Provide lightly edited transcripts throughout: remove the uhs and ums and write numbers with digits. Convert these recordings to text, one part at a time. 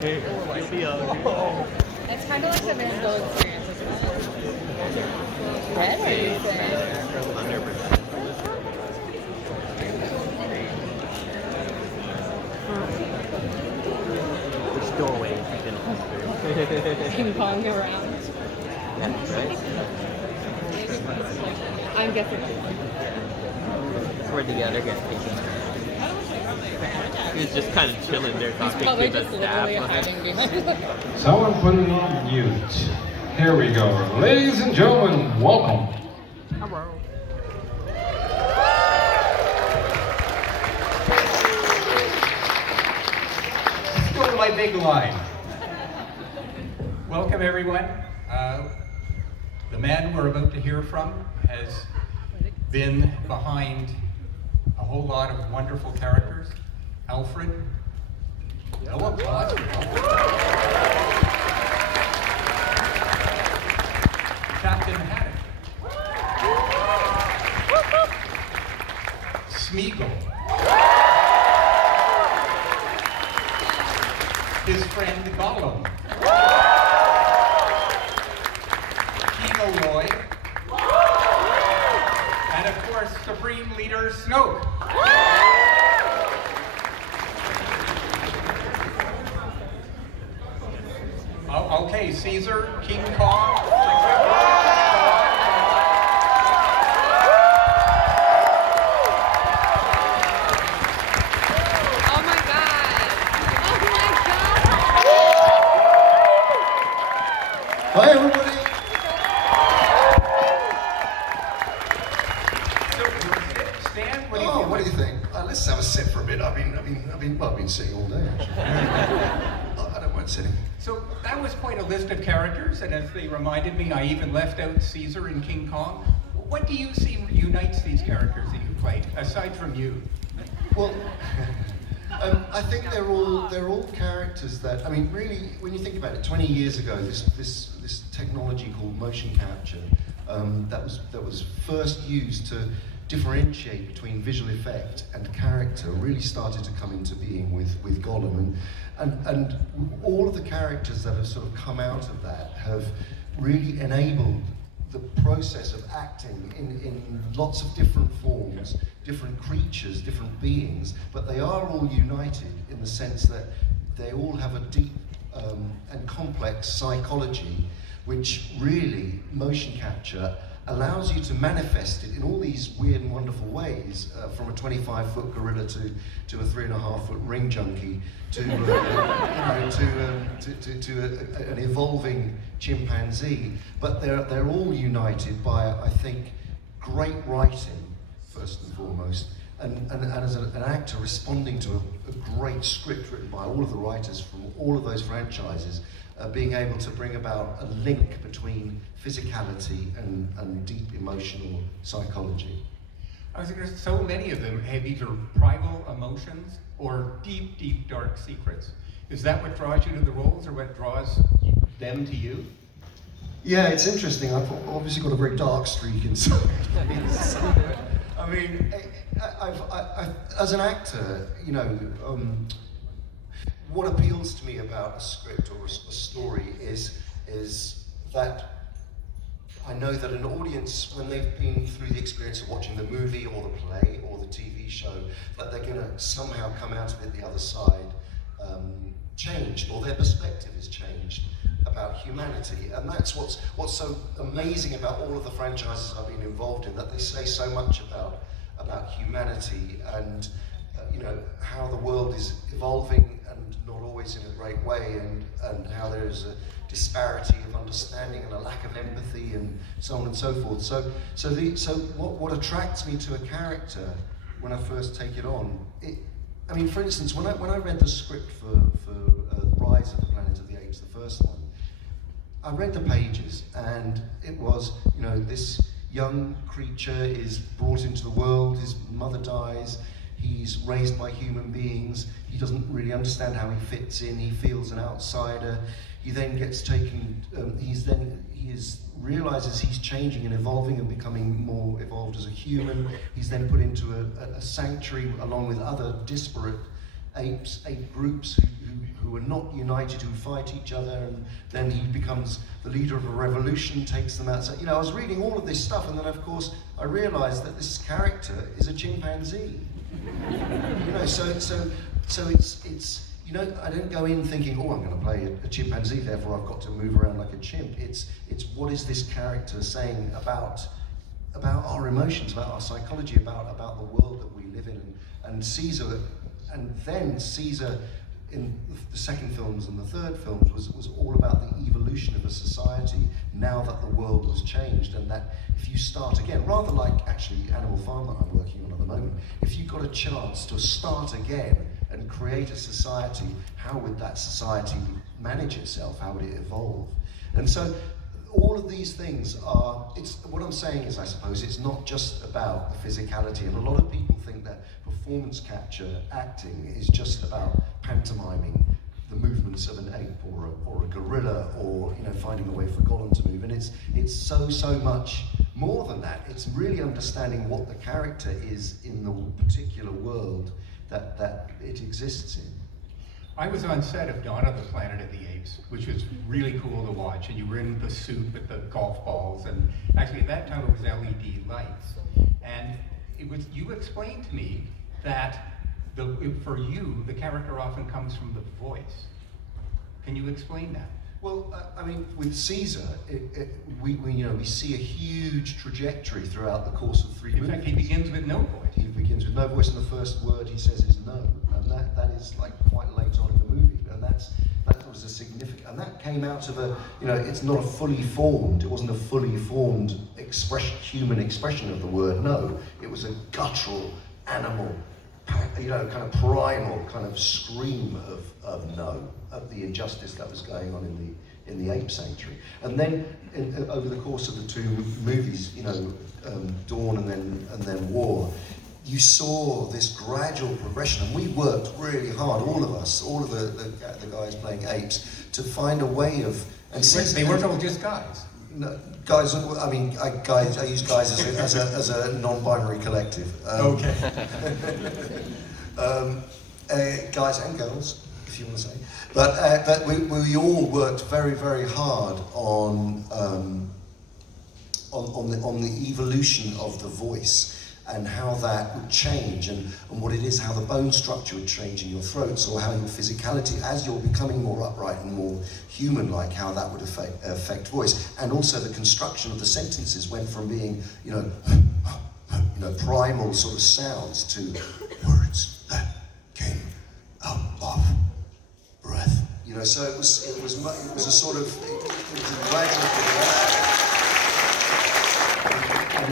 You'll be It's kind of like the Van Gogh experience, isn't it? Red or you say? 100%. Just doorway you can hold Ping pong around. Yeah, right? I'm guessing. Where'd the other guy take him? He was just kind of chilling there He's talking probably to the just literally staff. hiding behind. Someone put it on mute. Here we go. Ladies and gentlemen, welcome. Hello. Let's go to my big line. Welcome, everyone. The man we're about to hear from has been behind a whole lot of wonderful characters. Alfred. No applause for Alfred. Captain Haddock. Smeagol. His friend Gollum. Kino Loy. And of course, Supreme Leader Snoke. Oh, okay, Caesar, King Kong. Oh my god! Oh my god! Hi everybody. So, Stan, what do you Oh, think? what do you think? Let's have a sit for a bit. I've been sitting all day. Actually. I don't mind sitting. So that was quite a list of characters, and as they reminded me, I even left out Caesar and King Kong. What do you see unites these characters that you played, aside from you? Well, I think they're all characters that, I mean, really, when you think about it, 20 years ago, this technology called motion capture that was first used to differentiate between visual effect and character really started to come into being with Gollum, and all of the characters that have sort of come out of that have really enabled the process of acting in lots of different forms, different creatures, different beings, but they are all united in the sense that they all have a deep and complex psychology, which really motion capture allows you to manifest it in all these weird and wonderful ways, from a 25-foot gorilla to a 3.5-foot ring junkie to an evolving chimpanzee. But they're all united by, I think, great writing first and foremost, and as an actor responding to a great script written by all of the writers from all of those franchises. Being able to bring about a link between physicality and deep emotional psychology. I was thinking, so many of them have either primal emotions or deep, deep, dark secrets. Is that what draws you to the roles, or what draws them to you? Yeah, it's interesting. I've obviously got a very dark streak inside. I mean, I've, as an actor, you know, what appeals to me about a script or a story is that I know that an audience, when they've been through the experience of watching the movie or the play or the TV show, that they're going to somehow come out of it the other side changed, or their perspective is changed about humanity. And that's what's so amazing about all of the franchises I've been involved in, that they say so much about humanity and you know, how the world is evolving and not always in a great way, and how there is a disparity of understanding and a lack of empathy and so on and so forth. So what attracts me to a character when I first take it on, I mean, for instance, when I read the script for Rise of the Planet of the Apes, the first one, I read the pages, and it was, you know, this young creature is brought into the world, his mother dies, he's raised by human beings, he doesn't really understand how he fits in, he feels an outsider, he then gets taken, he realizes he's changing and evolving and becoming more evolved as a human. He's then put into a sanctuary along with other disparate ape groups who who are not united, who fight each other, and then he becomes the leader of a revolution, takes them out. So, you know, I was reading all of this stuff, and then of course I realised that this character is a chimpanzee. You know, so it's you know, I don't go in thinking, oh, I'm going to play a chimpanzee, therefore I've got to move around like a chimp. It's what is this character saying about our emotions, about our psychology, about the world that we live in, and Caesar, and then Caesar in the second films and the third films was all about the evolution of a society now that the world was changed, and that if you start again, rather like actually Animal Farm that I'm working on at the moment, if you got a chance to start again and create a society, how would that society manage itself? How would it evolve? And so all of these things are, what I'm saying is, I suppose, it's not just about the physicality, and a lot of people think that performance capture acting is just about pantomiming the movements of an ape or a gorilla, or, you know, finding a way for Gollum to move. And it's so much more than that. It's really understanding what the character is in the particular world that it exists in. I was on set of Dawn of the Planet of the Apes, which was really cool to watch, and you were in the suit with the golf balls, and actually at that time it was LED lights. And you explained to me that for you, the character often comes from the voice. Can you explain that? Well, I mean, with Caesar, we see a huge trajectory throughout the course of 3 movies. In fact, he begins with no voice. He begins with no voice, and the first word he says is no, and that is like quite late on in the movie, and that was a significant, and that came out of it's not a fully formed, it wasn't a fully formed human expression of the word no. It was a guttural, animal, kind of primal kind of scream of no, of the injustice that was going on in the ape sanctuary. And then over the course of the 2 movies, Dawn and then War, you saw this gradual progression, and we worked really hard, all of us, all of the guys playing apes, to find a way of. And they weren't all just guys. No, guys, I mean, I use guys as a non-binary collective. Okay. Guys and girls, if you want to say. But we all worked very, very hard on the evolution of the voice, and how that would change, and what it is, how the bone structure would change in your throats, or how your physicality, as you're becoming more upright and more human-like, how that would affect voice. And also the construction of the sentences went from being, primal sort of sounds to words that came out of breath. So it was a sort of gradual progression.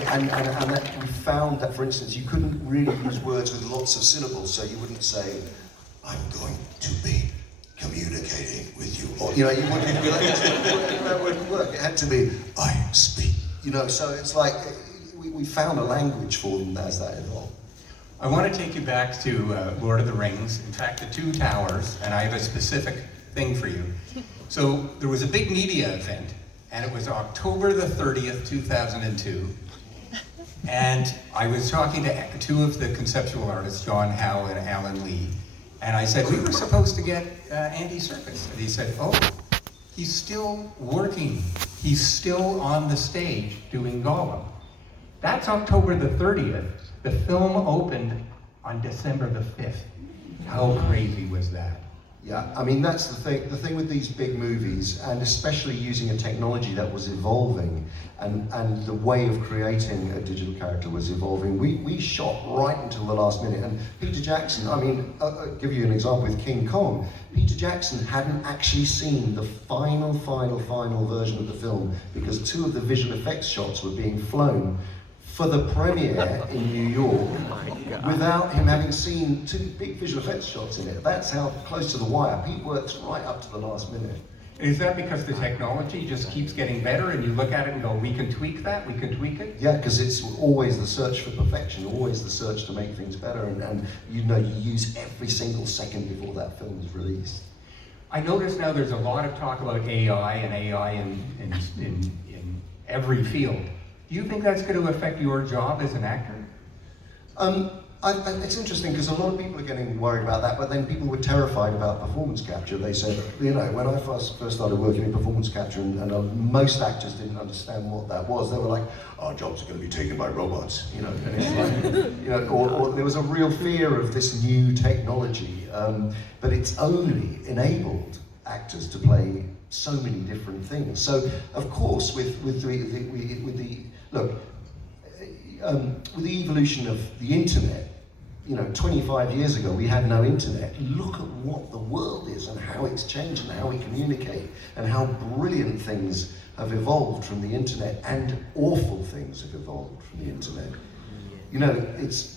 And that we found that, for instance, you couldn't really use words with lots of syllables, so you wouldn't say, I'm going to be communicating with you. Or, you wouldn't be like, that wouldn't work. It had to be, I speak. So it's like, we found a language for them as that evolved. I want to take you back to Lord of the Rings, in fact, the 2 towers, and I have a specific thing for you. So there was a big media event, and it was October the 30th, 2002. And I was talking to 2 of the conceptual artists, John Howe and Alan Lee, and I said, we were supposed to get Andy Serkis. And he said, oh, he's still working. He's still on the stage doing Gollum. That's October the 30th. The film opened on December the 5th. How crazy was that? Yeah, I mean, that's the thing. The thing with these big movies, and especially using a technology that was evolving, and the way of creating a digital character was evolving. We shot right until the last minute. And Peter Jackson, I mean, I'll give you an example with King Kong. Peter Jackson hadn't actually seen the final version of the film, because 2 of the visual effects shots were being flown for the premiere in New York, without him having seen 2 big visual effects shots in it. That's how close to the wire. Pete works right up to the last minute. Is that because the technology just keeps getting better, and you look at it and go, we can tweak that, we can tweak it? Yeah, because it's always the search for perfection, always the search to make things better, and you use every single second before that film is released. I notice now there's a lot of talk about AI in every field. Do you think that's going to affect your job as an actor? It's interesting because a lot of people are getting worried about that, but then people were terrified about performance capture. They said, you know, when I first started working in performance capture, and most actors didn't understand what that was. They were like, "Our jobs are going to be taken by robots," you know. And it's like, you know, or there was a real fear of this new technology, but it's only enabled actors to play so many different things. So, of course, with the evolution of the internet, you know, 25 years ago we had no internet. Look at what the world is and how it's changed and how we communicate and how brilliant things have evolved from the internet and awful things have evolved from the internet. You know,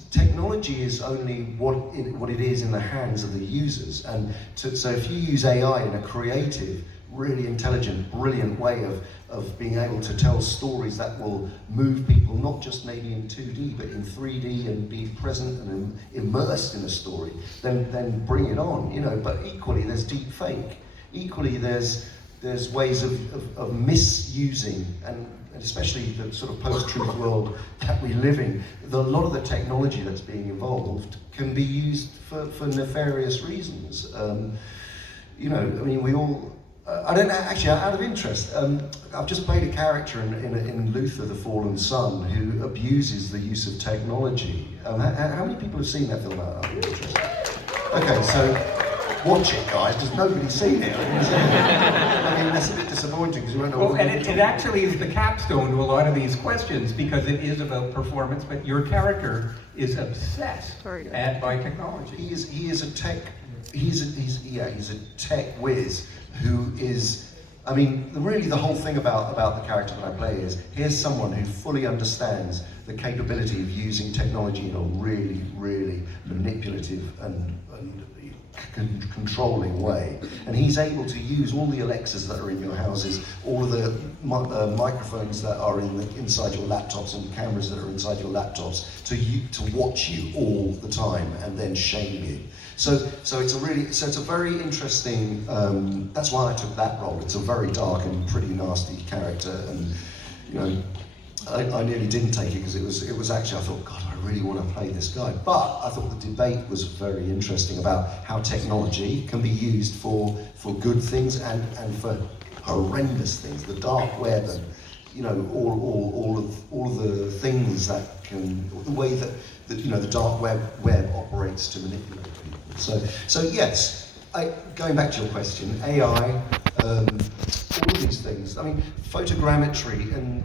technology is only what it is in the hands of the users, and so if you use AI in a creative, really intelligent, brilliant way of being able to tell stories that will move people, not just maybe in 2D, but in 3D, and be present and immersed in a story, then bring it on, you know. But equally, there's deep fake. Equally, there's ways of misusing, and especially the sort of post-truth world that we live in, a lot of the technology that's being evolved can be used for nefarious reasons. You know, I mean, we all, I don't know, actually, out of interest, I've just played a character in Luther the Fallen Son who abuses the use of technology. How many people have seen that film out of interest? Okay, so watch it, guys, because nobody's seen it. I mean, that's a bit disappointing because you won't know what and it actually is the capstone to a lot of these questions because it is about performance, but your character is obsessed by technology. He is a tech. He's a tech whiz who is, I mean, really the whole thing about the character that I play is, here's someone who fully understands the capability of using technology in a really, really manipulative and controlling way. And he's able to use all the Alexas that are in your houses, all of the microphones that are inside your laptops and cameras that are inside your laptops to watch you all the time and then shame you. So it's a very interesting, that's why I took that role. It's a very dark and pretty nasty character, and you know, I nearly didn't take it because it was actually, I thought, God, I really want to play this guy. But I thought the debate was very interesting about how technology can be used for good things and for horrendous things, the dark web, and you know, all of the things that can, the way that you know, the dark web operates to manipulate people. So yes, going back to your question, AI, all of these things. I mean, photogrammetry and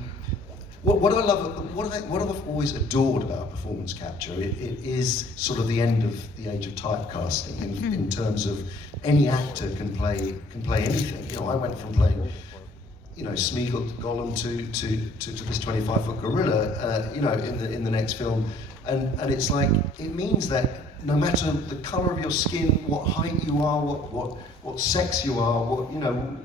what I've always adored about performance capture, it is sort of the end of the age of typecasting in terms of any actor can play anything. You know, I went from playing, you know, Smeagol Gollum to this 25-foot gorilla, you know, in the next film, and it's like, it means that no matter the colour of your skin, what height you are, what sex you are, what, you know,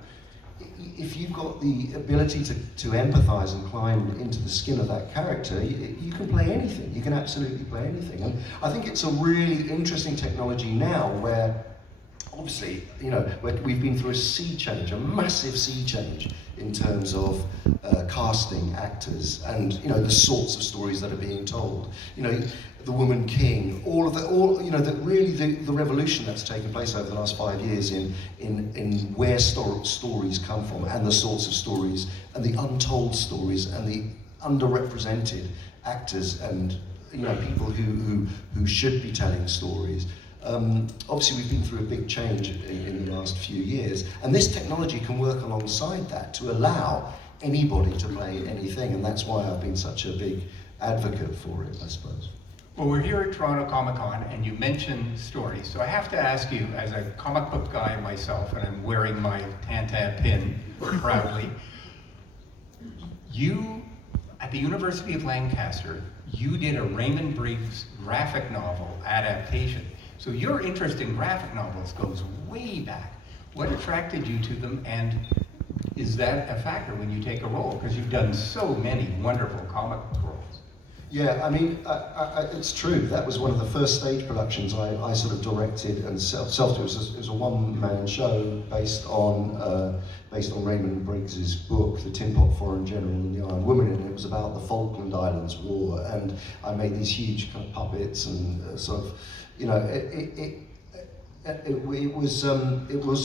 if you've got the ability to empathise and climb into the skin of that character, you can play anything. You can absolutely play anything. And I think it's a really interesting technology now where, obviously, you know, we've been through a sea change, a massive sea change in terms of casting actors and, you know, the sorts of stories that are being told. You know, The Woman King, you know, the revolution that's taken place over the last 5 years in where stories come from, and the sorts of stories and the untold stories and the underrepresented actors and, you know, people who should be telling stories. Obviously, we've been through a big change in the last few years, and this technology can work alongside that to allow anybody to play anything, and that's why I've been such a big advocate for it, I suppose. Well, we're here at Toronto Comic Con, and you mentioned stories, so I have to ask you, as a comic book guy myself, and I'm wearing my Tantan pin proudly, you, at the University of Lancaster, you did a Raymond Briggs graphic novel adaptation. So your interest in graphic novels goes way back. What attracted you to them, and is that a factor when you take a role? Because you've done so many wonderful comic book roles. Yeah, I mean, it's true. That was one of the first stage productions I sort of directed and self-did. It was a one-man show based on Raymond Briggs's book, The Tin Pot Foreign General and the Iron Woman, and it was about the Falkland Islands War. And I made these huge kind of puppets and sort of, you know, it was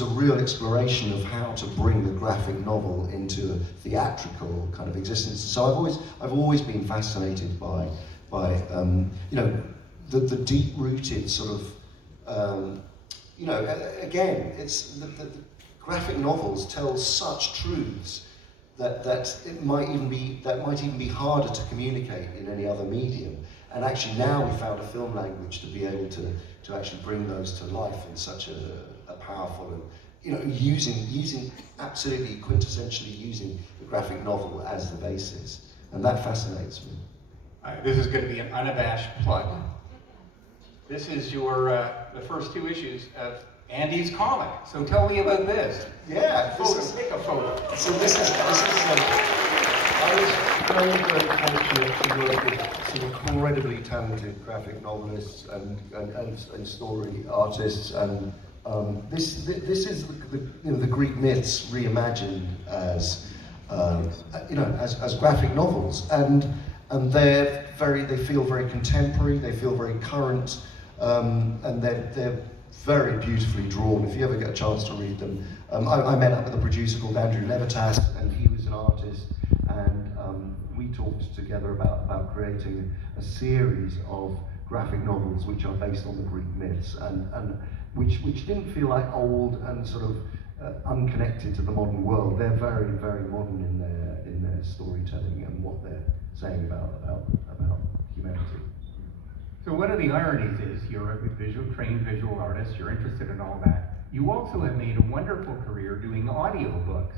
a real exploration of how to bring the graphic novel into a theatrical kind of existence. So I've always been fascinated by you know, the deep-rooted sort of you know, again, it's the graphic novels tell such truths that it might even be harder to communicate in any other medium. And actually now we found a film language to be able to actually bring those to life in such a powerful and, you know, using absolutely quintessentially using the graphic novel as the basis. And that fascinates me. This is going to be an unabashed plug. This is your the first 2 issues of Andy's comic. So tell me about this. Yeah, Take a photo. So this is I was very fortunate to work with some incredibly talented graphic novelists and story artists, and this is the Greek myths reimagined as you know, as graphic novels, and they feel very contemporary, they feel very current, and they're very beautifully drawn. If you ever get a chance to read them, I met up with a producer called Andrew Levitas, and he was an artist, and we talked together about creating a series of graphic novels which are based on the Greek myths, and which didn't feel like old and sort of unconnected to the modern world. They're very, very modern in their storytelling and what they're saying about humanity. So one of the ironies is you're a trained visual artist, you're interested in all that. You also have made a wonderful career doing audiobooks.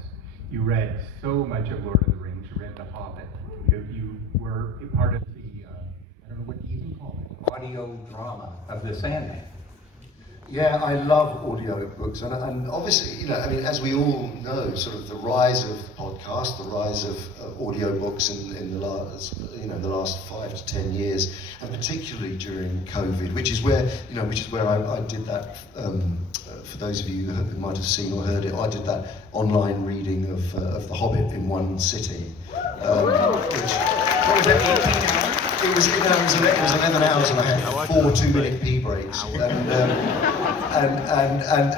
You read so much of Lord of the Rings, you read The Hobbit, you were a part of the, I don't know what you even call it, audio drama of The Sandman. Yeah, I love audiobooks, and obviously, you know, I mean, as we all know, sort of the rise of podcasts, the rise of audiobooks in the last 5 to 10 years, and particularly during COVID, which is where I did that. For those of you who might have seen or heard it, I did that online reading of The Hobbit in one sitting, It was 11 hours, and I had 4 2-minute pee breaks,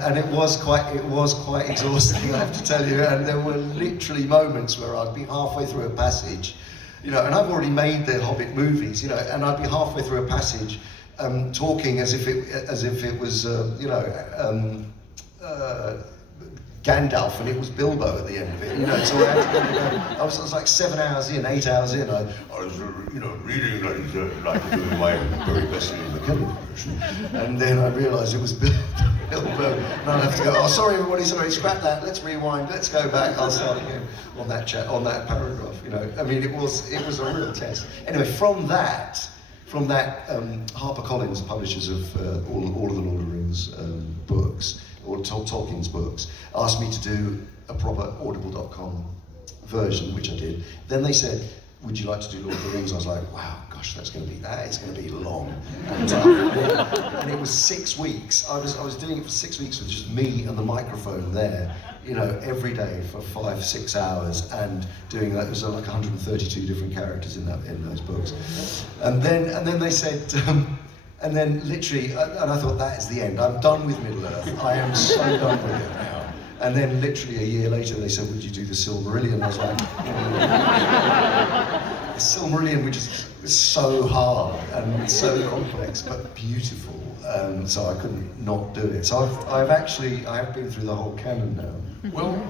and it was quite exhausting, I have to tell you. And there were literally moments where I'd be halfway through a passage, you know, and I've already made the Hobbit movies, you know, and I'd be halfway through a passage, talking as if it was Gandalf, and it was Bilbo at the end of it, you know. So I was like 7 hours in, 8 hours in. I was, you know, reading like doing my very best in the Kelly version, and then I realised it was Bilbo, and I'd have to go. Oh, sorry, everybody, sorry, scrap that. Let's rewind. Let's go back. I'll start again on that paragraph. You know, I mean, it was a real test. Anyway, from that, HarperCollins, publishers of all of the Lord of the Rings books, or Tolkien's books, asked me to do a proper audible.com version, which I did. Then they said, would you like to do Lord of the Rings? I was like, wow, gosh, it's going to be long. And it was 6 weeks. I was doing it for 6 weeks with just me and the microphone there, you know, every day for 5-6 hours, and doing that. It was like 132 different characters in those books. And then they said, and then literally, and I thought, that is the end. I'm done with Middle-earth. I am so done with it now. And then literally a year later, they said, would you do the Silmarillion? I was like, the Silmarillion, which is so hard and so complex, but beautiful. So I couldn't not do it. So I have been through the whole canon now. Well,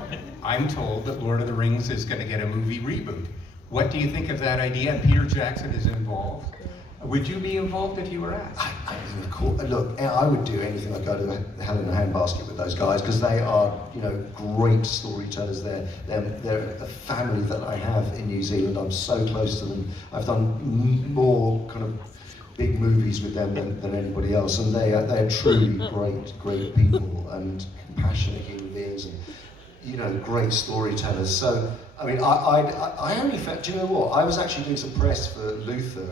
I'm told that Lord of the Rings is going to get a movie reboot. What do you think of that idea? And Peter Jackson is involved. Would you be involved if you were asked? Look, I would do anything. I'd go to Hell in a Handbasket with those guys, because they are, you know, great storytellers. They're a family that I have in New Zealand. I'm so close to them. I've done more kind of big movies with them than anybody else, and they are truly great people and compassionate human beings. And great storytellers. So, I mean, I only felt, do you know what? I was actually doing some press for Luther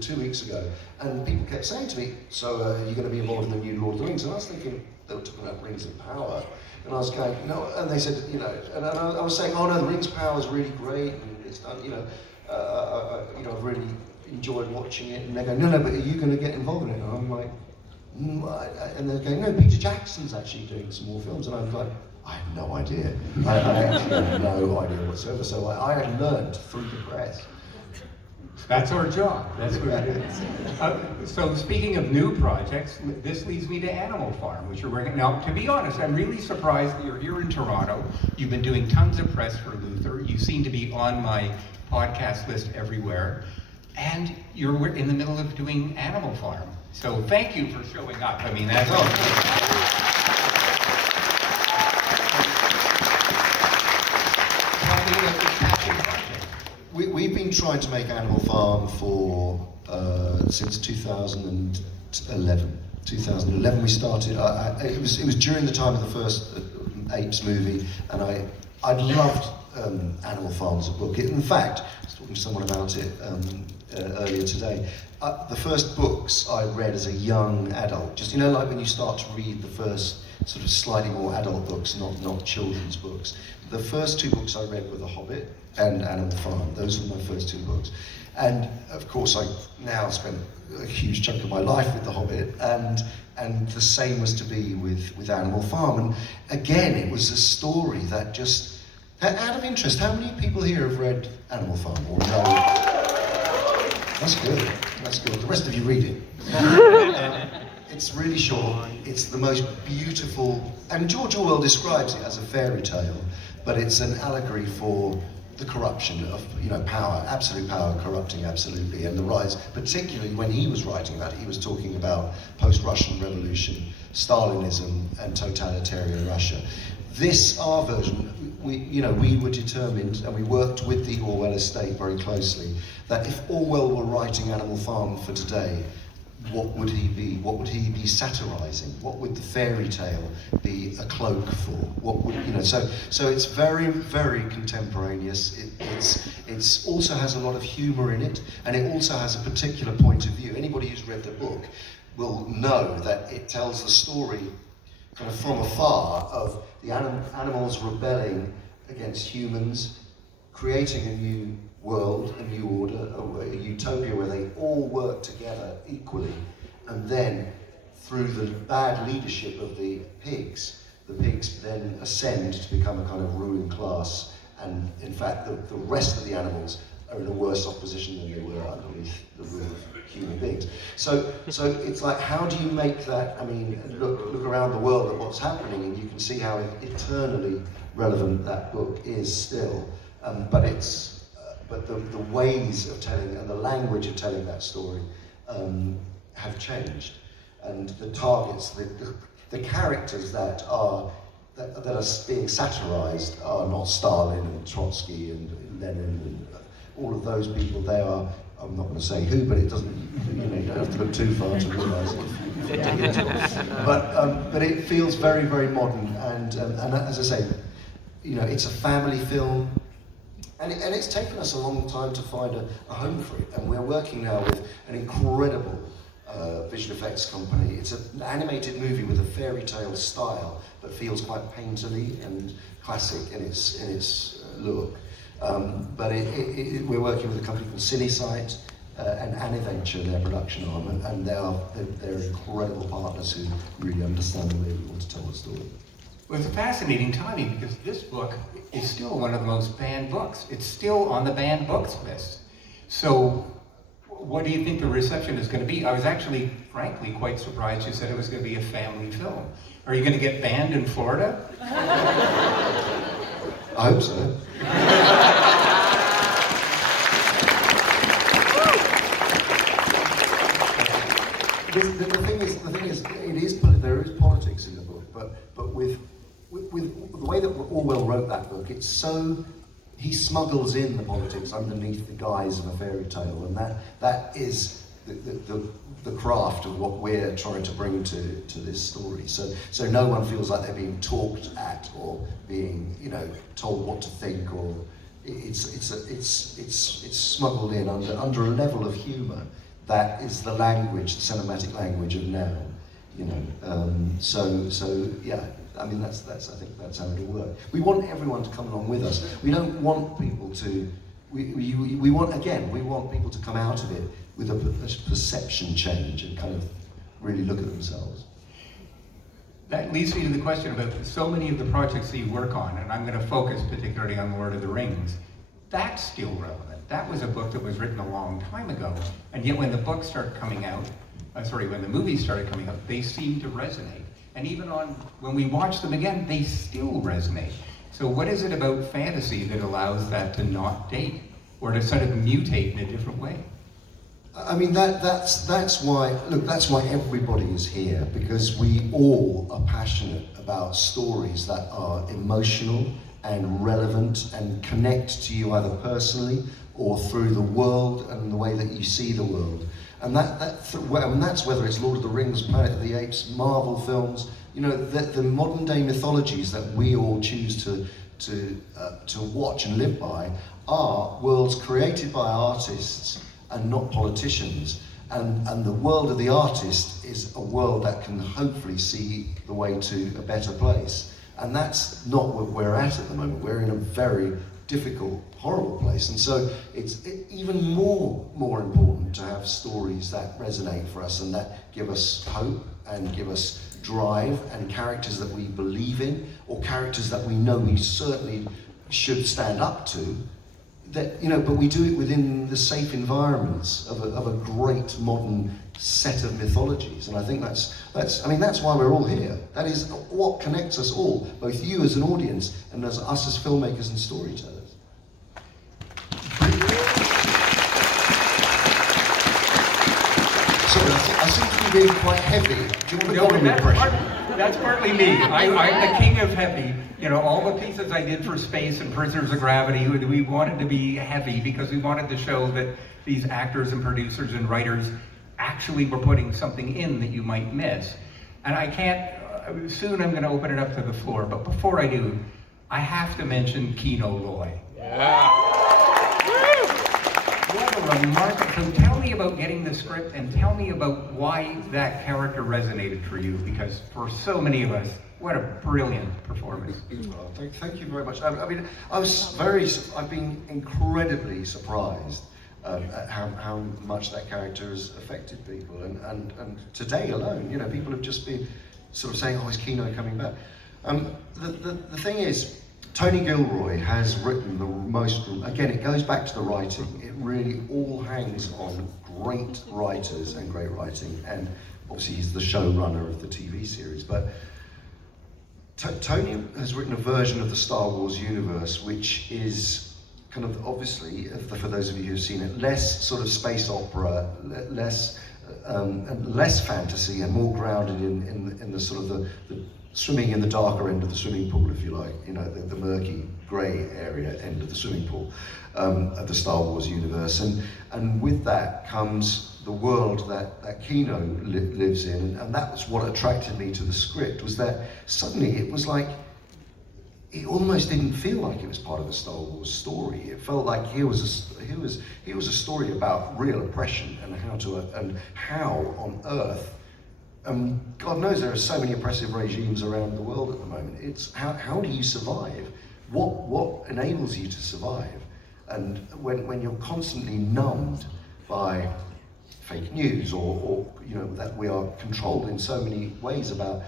2 weeks ago, and people kept saying to me, so are you going to be involved in the new Lord of the Rings? And I was thinking, they were talking about Rings of Power. And I was going, no, and they said, and I was saying, oh no, the Rings of Power is really great, and it's done, I've really enjoyed watching it. And they go, no, but are you going to get involved in it? And I'm like, and they're going, no, Peter Jackson's actually doing some more films. And I was like, I have no idea. I actually have no idea whatsoever. So I had learned through the press. That's our job. That's what it is. So speaking of new projects, this leads me to Animal Farm, which you're working. Now, to be honest, I'm really surprised that you're here in Toronto. You've been doing tons of press for Luther. You seem to be on my podcast list everywhere. And you're in the middle of doing Animal Farm. So thank you for showing up. I mean, that's all. We've been trying to make Animal Farm since 2011. 2011 we started. It was during the time of the first Apes movie, and I'd loved Animal Farm as a book. In fact, I was talking to someone about it earlier today. The first books I read as a young adult, just like when you start to read the first sort of slightly more adult books, not children's books. The first two books I read were The Hobbit and Animal Farm. Those were my first two books. And of course I now spent a huge chunk of my life with The Hobbit, and the same was to be with Animal Farm. And again, it was a story that just, out of interest, how many people here have read Animal Farm or know? That's good, that's good. The rest of you read it. It's really short, it's the most beautiful, and George Orwell describes it as a fairy tale, but it's an allegory for the corruption of power, absolute power corrupting absolutely, and the rise, particularly when he was writing about it, he was talking about post-Russian Revolution, Stalinism and totalitarian Russia. This, our version, we were determined, and we worked with the Orwell estate very closely, that if Orwell were writing Animal Farm for today, what would he be? What would he be satirizing? What would the fairy tale be a cloak for? What would So it's very, very contemporaneous. It's also has a lot of humor in it, and it also has a particular point of view. Anybody who's read the book will know that it tells the story kind of from afar of the animals rebelling against humans, creating a new world, a new order, a utopia where they all work together equally, and then through the bad leadership of the pigs then ascend to become a kind of ruling class, and in fact the rest of the animals are in a worse off position than they were underneath the rule of human beings. So it's like, how do you make that, I mean, look around the world at what's happening, and you can see how eternally relevant that book is still, but the ways of telling and the language of telling that story have changed, and the targets, the characters that are being satirized are not Stalin and Trotsky and Lenin and all of those people. They are, I'm not going to say who, but it doesn't, you don't have to look too far to realise it if you dig into it. But it feels very, very modern, and as I say, it's a family film. And it's taken us a long time to find a home for it, and we're working now with an incredible visual effects company. It's an animated movie with a fairy tale style, but feels quite painterly and classic in its look. But we're working with a company called CineSite and Aniventure, their production arm, and they're incredible partners who really understand the way we want to tell the story. Well, it's a fascinating timing, because this book is still one of the most banned books. It's still on the banned books list. So what do you think the reception is going to be? I was actually, frankly, quite surprised you said it was going to be a family film. Are you going to get banned in Florida? I hope so. The thing is, there is politics in the book, but with the way that Orwell wrote that book, he smuggles in the politics underneath the guise of a fairy tale, and that is the craft of what we're trying to bring to this story. So no one feels like they're being talked at or being, you know, told what to think, or it's smuggled in under a level of humour that is the language, the cinematic language of now, you know. So yeah, I mean that's I think that's how it'll work. We want everyone to come along with us. We don't want people to. We want people to come out of it with a perception change and kind of really look at themselves. That leads me to the question about so many of the projects that you work on, and I'm going to focus particularly on Lord of the Rings. That's still relevant. That was a book that was written a long time ago, and yet when the books started coming out, when the movies started coming out, they seem to resonate. And even when we watch them again, they still resonate. So what is it about fantasy that allows that to not date, or to sort of mutate in a different way? I mean, that's why everybody is here, because we all are passionate about stories that are emotional and relevant and connect to you either personally or through the world and the way that you see the world. And that's whether it's Lord of the Rings, Planet of the Apes, Marvel films, you know, the modern day mythologies that we all choose to watch and live by are worlds created by artists and not politicians. And the world of the artist is a world that can hopefully see the way to a better place. And that's not what we're at the moment. We're in a very difficult, horrible place. And so it's even more important to have stories that resonate for us and that give us hope and give us drive, and characters that we believe in, or characters that we know we certainly should stand up to. That, you know, but we do it within the safe environments of a great modern set of mythologies. And I think that's why we're all here. That is what connects us all, both you as an audience and as us as filmmakers and storytellers. Sorry, I seem to be being quite heavy. Do you want to go impression? That's partly me. I'm the king of heavy. You know, all the pieces I did for Space and Prisoners of Gravity, we wanted to be heavy because we wanted to show that these actors and producers and writers actually were putting something in that you might miss. And I can't, soon I'm going to open it up to the floor, but before I do, I have to mention Kino Loy. Yeah. What a remarkable, so tell me about getting the script and tell me about why that character resonated for you, because for so many of us, what a brilliant performance. Well, thank you very much. I mean, I've been incredibly surprised at how much that character has affected people. And today alone, you know, people have just been sort of saying, oh, is Kino coming back? The thing is, Tony Gilroy has written the most, again, it goes back to the writing. It really all hangs on great writers and great writing. And obviously he's the showrunner of the TV series. But Tony has written a version of the Star Wars universe, which is kind of, obviously, for those of you who've seen it, less sort of space opera, less fantasy, and more grounded in the sort of the swimming in the darker end of the swimming pool, if you like, you know, the murky grey area end of the swimming pool of the Star Wars universe. And with that comes the world that Kino lives in, and that was what attracted me to the script, was that suddenly it was like, it almost didn't feel like it was part of a Star Wars story. It felt like here was a story about real oppression and how on earth, God knows there are so many oppressive regimes around the world at the moment. It's how do you survive? What enables you to survive? And when you're constantly numbed by fake news, or you know, that we are controlled in so many ways about,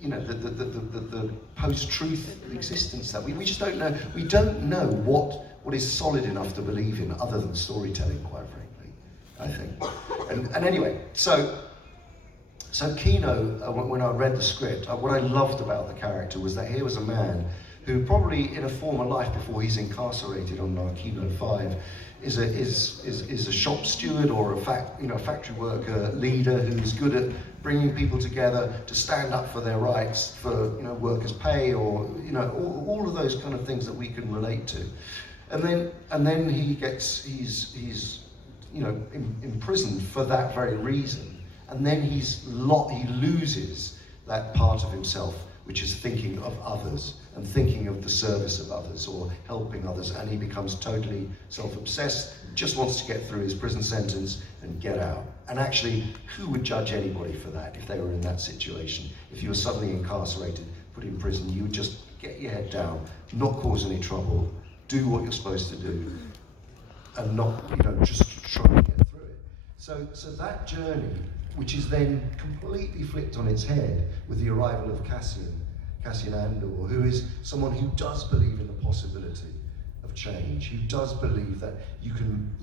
you know, the post-truth existence that we just don't know. We don't know what is solid enough to believe in other than storytelling, quite frankly, I think. And anyway, so Kino, when I read the script, what I loved about the character was that here was a man who probably in a former life before he's incarcerated on Kino 5 is a shop steward or a factory worker leader who's good at bringing people together to stand up for their rights, for, you know, workers' pay, or, you know, all of those kind of things that we can relate to. And then he's imprisoned for that very reason, and then he loses that part of himself, which is thinking of others and thinking of the service of others or helping others, and he becomes totally self-obsessed, just wants to get through his prison sentence and get out. And actually, who would judge anybody for that if they were in that situation? If you were suddenly incarcerated, put in prison, you would just get your head down, not cause any trouble, do what you're supposed to do, and not, just try and get through it. So that journey, which is then completely flipped on its head with the arrival of Cassian Andor, who is someone who does believe in the possibility of change, who does believe that you can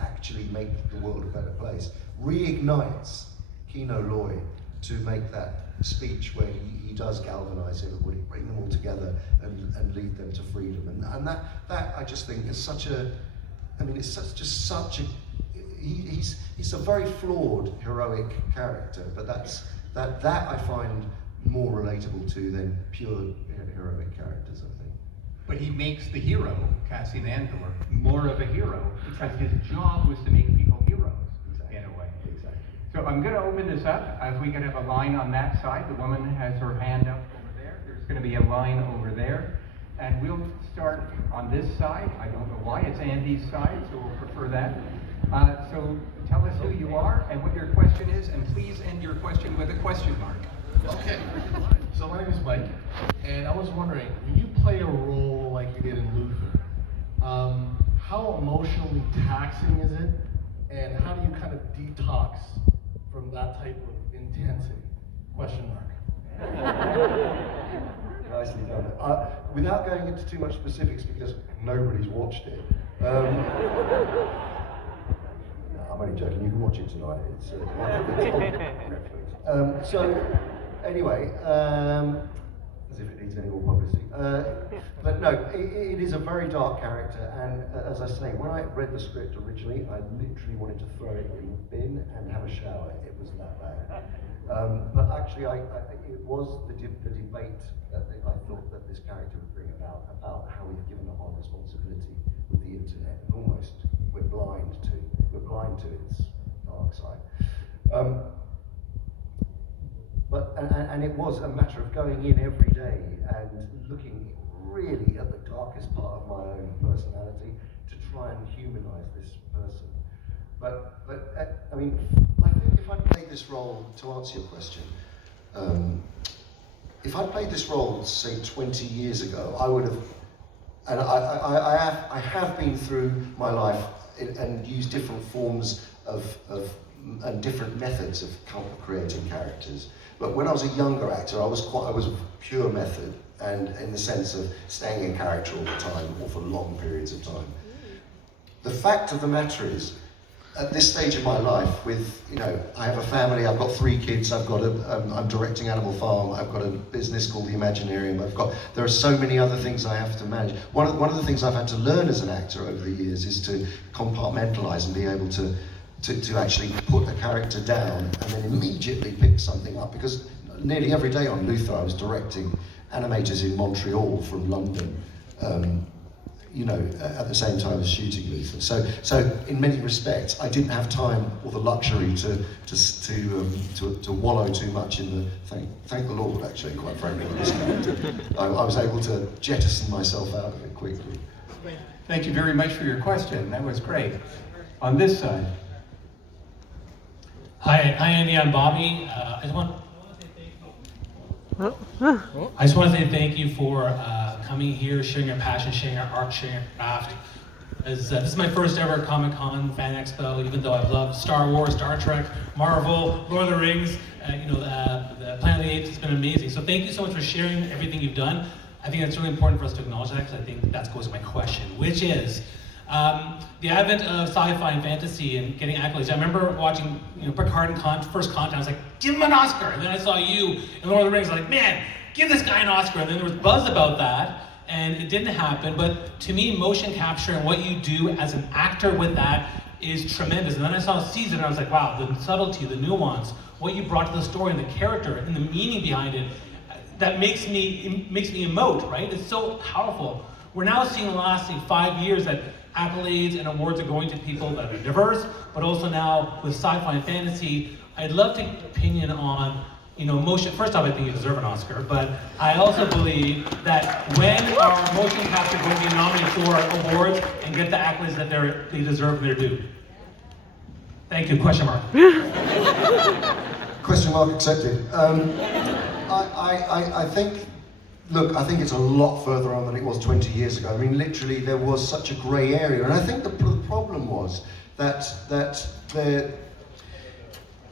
actually make the world a better place, reignites Kino Loy to make that speech where he does galvanize everybody, bring them all together and lead them to freedom. And that I just think is he's a very flawed, heroic character, but that I find more relatable to than pure heroic characters, I think. But he makes the hero, Cassian Andor, more of a hero because his job was to make people heroes, in a way. Exactly. So I'm going to open this up. If we can have a line on that side. The woman has her hand up over there. There's going to be a line over there. And we'll start on this side. I don't know why. It's Andy's side, so we'll prefer that. So tell us who you are and what your question is, and please end your question with a question mark. Okay. So my name is Mike, and I was wondering, when you play a role like you did in Luther, how emotionally taxing is it, and how do you kind of detox from that type of intensity? Question mark. Nicely done. Without going into too much specifics, because nobody's watched it. I'm only joking. You can watch it tonight. It's on Netflix. So, anyway, as if it needs any more publicity. But no, it is a very dark character, and as I say, when I read the script originally, I literally wanted to throw it in the bin and have a shower. It was that bad. But actually, it was the debate that I thought that this character would bring about how we've given up our responsibility with the internet, and almost we're blind to its dark side. And it was a matter of going in every day and looking really at the darkest part of my own personality to try and humanize this person. But I mean, I think if I'd played this role, to answer your question, if I'd played this role, say 20 years ago, I would have, and I have been through my life and used different forms and different methods of creating characters. But when I was a younger actor, I was a pure method, and in the sense of staying in character all the time or for long periods of time. The fact of the matter is, at this stage of my life, I have a family, I've got 3 kids, I'm directing Animal Farm, I've got a business called the Imaginarium, there are so many other things I have to manage. One of the things I've had to learn as an actor over the years is to compartmentalize and be able to actually put a character down and then immediately pick something up, because nearly every day on Luther I was directing animators in Montreal from London, at the same time as shooting Luther. So in many respects, I didn't have time or the luxury to wallow too much in the, thank the Lord actually, quite frankly, with this character. I was able to jettison myself out of it quickly. Thank you very much for your question. That was great. On this side. Hi, Andy. I'm Bobby. I just want to say thank you for coming here, sharing your passion, sharing your art, sharing your craft. This is my first ever Comic-Con Fan Expo, even though I've loved Star Wars, Star Trek, Marvel, Lord of the Rings, the Planet of the Apes. It's been amazing. So thank you so much for sharing everything you've done. I think it's really important for us to acknowledge that, because I think that goes to my question, which is, the advent of sci-fi and fantasy and getting accolades. I remember watching Picard and First Contact. I was like, give him an Oscar. And then I saw you in Lord of the Rings. I was like, man, give this guy an Oscar. And then there was buzz about that, and it didn't happen. But to me, motion capture and what you do as an actor with that is tremendous. And then I saw Season, and I was like, wow, the subtlety, the nuance, what you brought to the story, and the character, and the meaning behind it, that makes me emote, right? It's so powerful. We're now seeing the last 5 years that accolades and awards are going to people that are diverse, but also now with sci-fi and fantasy, I'd love to get your opinion on, motion. First off, I think you deserve an Oscar, but I also believe that when are motion capture going to be nominated for awards and get the accolades that they deserve and they're due? Thank you. Question mark. Question mark accepted. I think, look, I think it's a lot further on than it was 20 years ago. I mean, literally, there was such a grey area, and I think the problem was that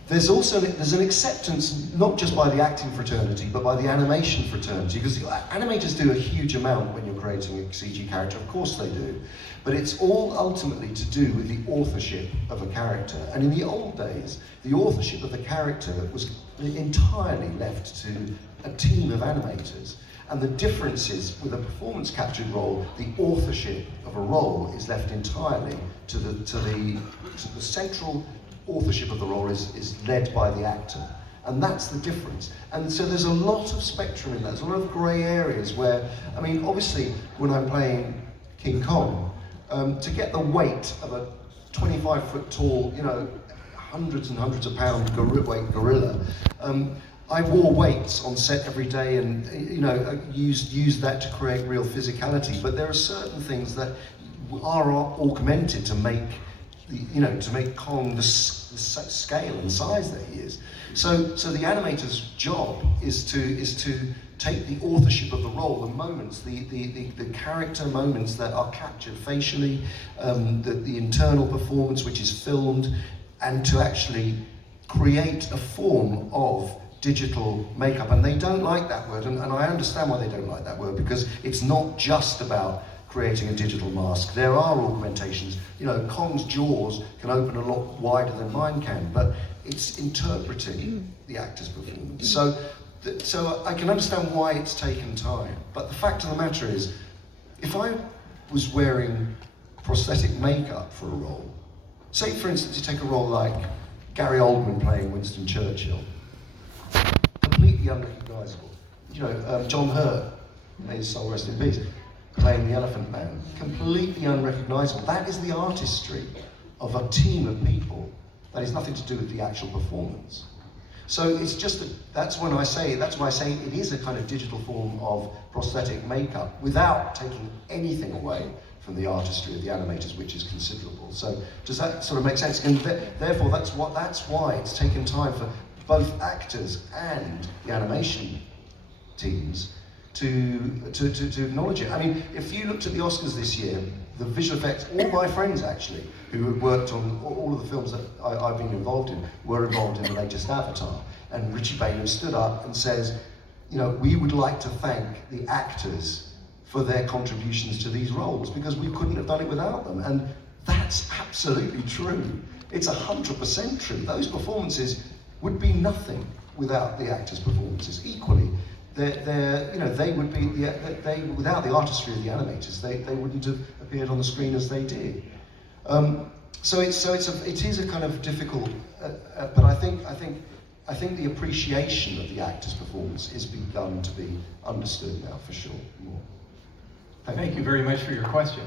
there's an acceptance not just by the acting fraternity, but by the animation fraternity, because animators do a huge amount when you're creating a CG character. Of course they do, but it's all ultimately to do with the authorship of a character. And in the old days, the authorship of the character was entirely left to a team of animators. And the difference is, with a performance captured role, the authorship of a role is left entirely to the central authorship of the role is led by the actor. And that's the difference. And so there's a lot of spectrum in that. There's a lot of grey areas where, I mean, obviously, when I'm playing King Kong, to get the weight of a 25-foot tall, hundreds and hundreds of pound weight gorilla, I wore weights on set every day and used that to create real physicality. But there are certain things that are augmented to make Kong the scale and size that he is. So the animator's job is to take the authorship of the role, the moments, the character moments that are captured facially, the internal performance which is filmed, and to actually create a form of digital makeup. And they don't like that word, and I understand why they don't like that word, because it's not just about creating a digital mask. There are augmentations. Kong's jaws can open a lot wider than mine can, but it's interpreting the actor's performance. So I can understand why it's taken time, but the fact of the matter is, if I was wearing prosthetic makeup for a role, say for instance you take a role like Gary Oldman playing Winston Churchill, completely unrecognisable. John Hurt, may his soul rest in peace, playing the Elephant Man, completely unrecognisable. That is the artistry of a team of people. That has nothing to do with the actual performance. So it's just that's why I say it is a kind of digital form of prosthetic makeup without taking anything away from the artistry of the animators, which is considerable. So does that sort of make sense? And therefore, that's why it's taken time for both actors and the animation teams to acknowledge it. I mean, if you looked at the Oscars this year, the visual effects, all my friends actually, who had worked on all of the films that I've been involved in, were involved in the latest Avatar. And Richie Bailey stood up and says, we would like to thank the actors for their contributions to these roles, because we couldn't have done it without them. And that's absolutely true. It's 100% true. Those performances would be nothing without the actors' performances. Equally, they would be without the artistry of the animators, they wouldn't have appeared on the screen as they did. So it is a kind of difficult, but I think the appreciation of the actor's performance is begun to be understood now for sure more. Thank you very much for your question.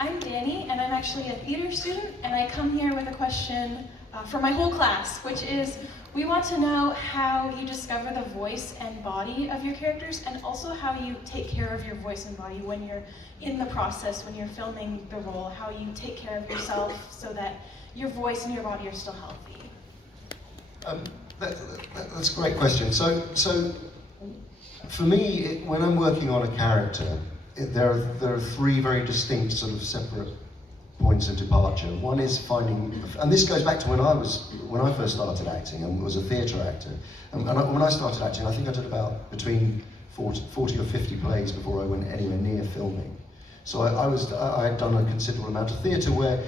I'm Danny, and I'm actually a theater student, and I come here with a question for my whole class, which is, we want to know how you discover the voice and body of your characters, and also how you take care of your voice and body when you're in the process, when you're filming the role, how you take care of yourself so that your voice and your body are still healthy. That's a great question. So for me, when I'm working on a character, there are three very distinct sort of separate points of departure. One is finding, and this goes back to when I first started acting and was a theatre actor. When I started acting, I think I did about between 40 or 50 plays before I went anywhere near filming. So I had done a considerable amount of theatre where,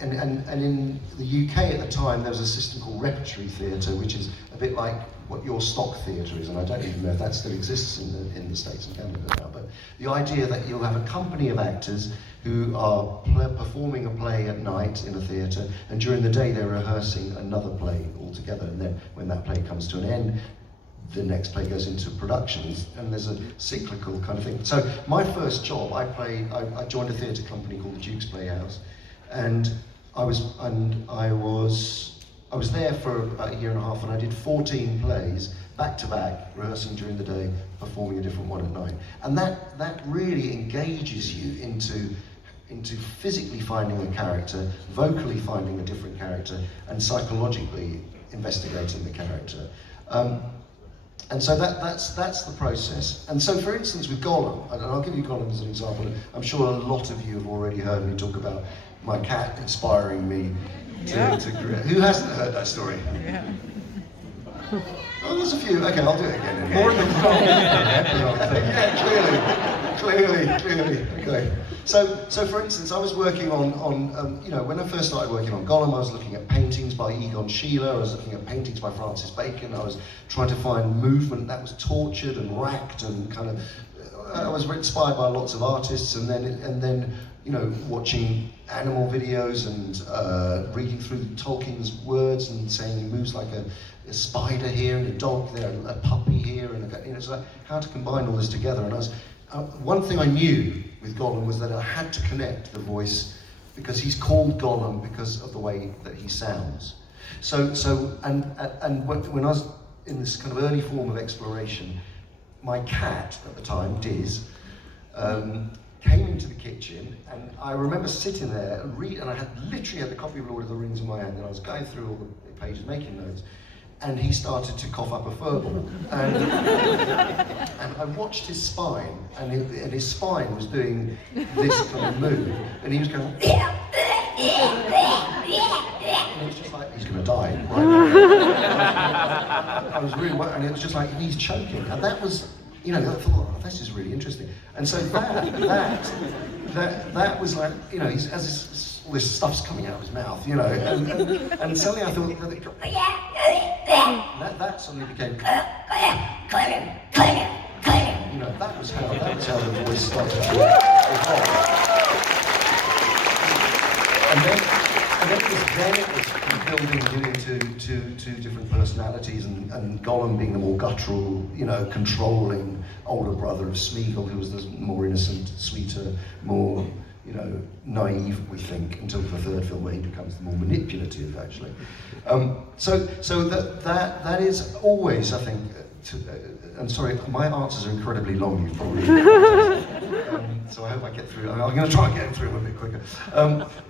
and in the UK at the time, there was a system called repertory theatre, which is a bit like what your stock theatre is, and I don't even know if that still exists in the States and Canada now, but the idea that you'll have a company of actors who are performing a play at night in a theatre, and during the day they're rehearsing another play altogether, and then when that play comes to an end, the next play goes into production, and there's a cyclical kind of thing. So my first job, I joined a theatre company called the Duke's Playhouse, and I was there for about a year and a half, and I did 14 plays back to back, rehearsing during the day, performing a different one at night. And that really engages you into physically finding a character, vocally finding a different character, and psychologically investigating the character. And so that's the process. And so, for instance, with Gollum, and I'll give you Gollum as an example. I'm sure a lot of you have already heard me talk about my cat inspiring me to create. Who hasn't heard that story? Yeah. Oh, there's a few. Okay, I'll do it again. More than Clearly. Okay. So for instance, I was working on when I first started working on Gollum, I was looking at paintings by Egon Schiele, I was looking at paintings by Francis Bacon, I was trying to find movement that was tortured and racked and kind of, I was inspired by lots of artists, and then watching animal videos and reading through Tolkien's words and saying he moves like a spider here and a dog there, and a puppy here, and so how to combine all this together. And one thing I knew with Gollum was that I had to connect the voice, because he's called Gollum because of the way that he sounds. So when I was in this kind of early form of exploration, my cat at the time, Diz, came into the kitchen, and I remember sitting there and I had literally had the copy of Lord of the Rings in my hand, and I was going through all the pages making notes, and he started to cough up a furball, and I watched his spine, and his spine was doing this kind of move, and he was going, and it was just like, he's going to die right now. I was really worried, and it was just like, he's choking, and that was, I thought, oh, this is really interesting. And so that was like, he's, as all this stuff's coming out of his mouth, and suddenly I thought, that suddenly became, that was how the voice started to evolve. And then it was building into two different personalities, and Gollum being the more guttural, controlling older brother of Smeagol, who was the more innocent, sweeter, more, naive, we think, until the third film where he becomes the more manipulative, actually. So that is always, I think, and sorry, my answers are incredibly long, you've probably so I hope I get through. I'm going to try and get through them a bit quicker.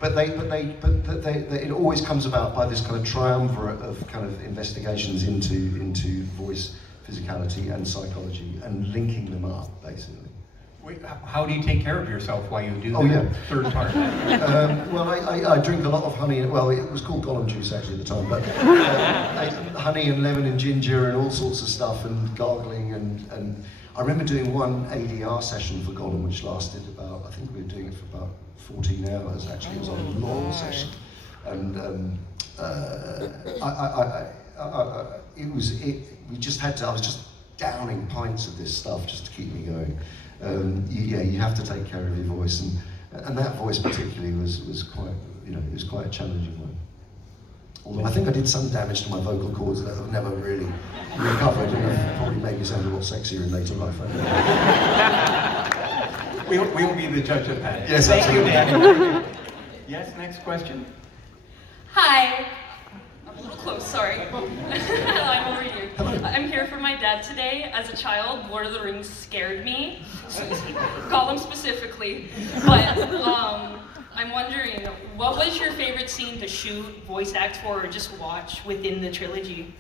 But it always comes about by this kind of triumvirate of kind of investigations into voice, physicality, and psychology, and linking them up, basically. Wait, how do you take care of yourself while you do third part? Well, I drink a lot of honey. Well, it was called Gollum juice actually at the time, but honey and lemon and ginger and all sorts of stuff, and gargling, and I remember doing one ADR session for Gollum, which lasted about, I think we were doing it for about 14 hours actually. It was a long session, and we just had to, I was just downing pints of this stuff just to keep me going. You have to take care of your voice, and that voice particularly was quite, it was quite a challenging one. Although I think I did some damage to my vocal cords that have never really recovered, and have probably made me sound a lot sexier in later life. We will be the judge of that. Yes, Thank absolutely. you, Danny. Yes, next question. Hi. I'm a little close, sorry. I'm over here. I'm here for my dad today. As a child, Lord of the Rings scared me. Gollum specifically. But I'm wondering, what was your favorite scene to shoot, voice act for, or just watch within the trilogy?